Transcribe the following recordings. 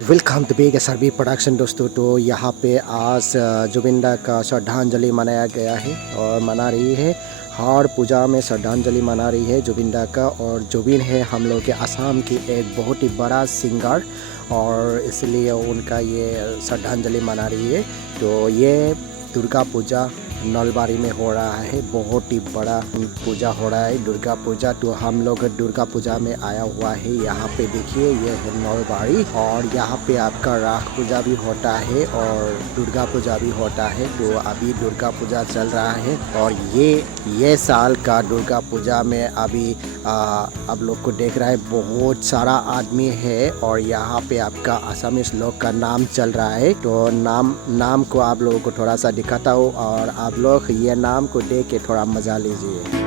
Welcome to big SRB production दोस्तों। तो यहाँ पे आज जुबिंदा का श्रद्धांजलि मनाया गया है और मना रही है। हर पूजा में श्रद्धांजलि मना रही है जुबिंदा का। और जुबिन है हम लोग के असम की एक बहुत ही बड़ा सिंगर और इसलिए उनका ये श्रद्धांजलि मना रही है। तो ये दुर्गा पूजा नलबाड़ी में हो रहा है, बहुत ही बड़ा पूजा हो रहा है दुर्गा पूजा। तो हम लोग दुर्गा पूजा में आया हुआ है। यहाँ पे देखिए ये है नलबाड़ी और यहाँ पे आपका राख पूजा भी होता है और दुर्गा पूजा भी होता है। तो अभी दुर्गा पूजा चल रहा है और ये साल का दुर्गा पूजा में अभी आप लोग को देख रहा है बहुत सारा आदमी है और यहाँ पे आपका असमीज लोग का नाम चल रहा है। तो नाम को आप लोगों को थोड़ा सा दिखाता हूँ और आप लोग ये नाम को देख के थोड़ा मजा लीजिए।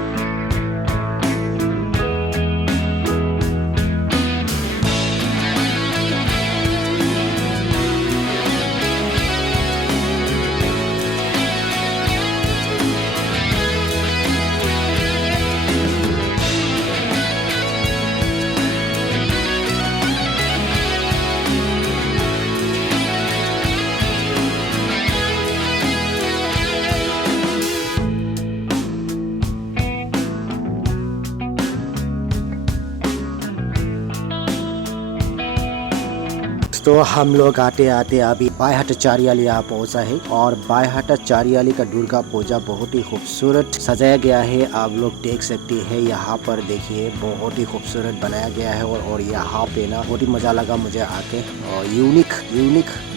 तो हम लोग आते आते अभी बायहट चारियाली यहाँ पहुँचा है और बायहट चारियाली का दुर्गा पूजा बहुत ही खूबसूरत सजाया गया है। आप लोग देख सकते हैं यहाँ पर देखिए बहुत ही खूबसूरत बनाया गया है और यहाँ पे ना बहुत ही मज़ा लगा मुझे आके। और यूनिक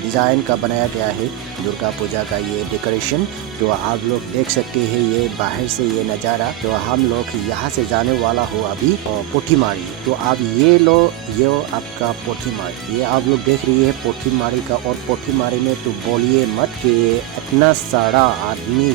डिज़ाइन का बनाया गया है दुर्गा पूजा का ये डेकोरेशन। तो आप लोग देख सकते हैं ये बाहर से ये नज़ारा। तो हम लोग यहाँ से जाने वाला हो अभी पोठीमारी। तो आप ये आपका पोठीमारी ये आप लोग देख रही है पोठीमारी का। और पोठीमारी में तो बोलिए मत कि इतना सारा आदमी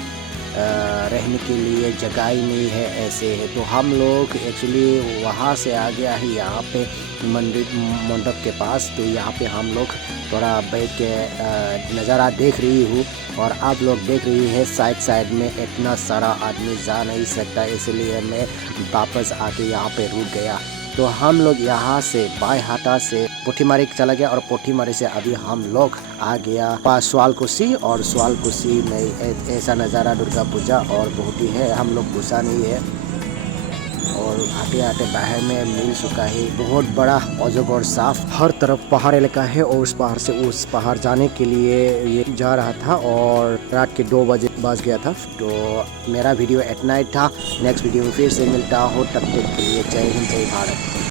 रहने के लिए जगह ही नहीं है, ऐसे है। तो हम लोग एक्चुअली वहाँ से आ गया है यहाँ पे मंडप के पास। तो यहाँ पे हम लोग थोड़ा बैठ के नज़ारा देख रही हूँ और आप लोग देख रही है साइड में इतना सारा आदमी जा नहीं सकता, इसलिए मैं वापस आके यहाँ पे रुक गया। तो हम लोग यहाँ से बायहाटा से पोठीमारी चला गया और पोठीमारी से अभी हम लोग आ गया स्वालकुसी। और स्वालकुसी में ऐसा नज़ारा दुर्गा पूजा और बहुत ही है। हम लोग घुसा नहीं है और आते आते बाहर में मिल चुका है बहुत बड़ा अजगर साफ। हर तरफ पहाड़ इलाका है और उस पहाड़ से उस पहाड़ जाने के लिए ये जा रहा था और रात के 2 बजे बज गया था। तो मेरा वीडियो एट नाइट था। नेक्स्ट वीडियो में फिर से मिलता हो, तब तक के लिए जय हिंद जय भारत।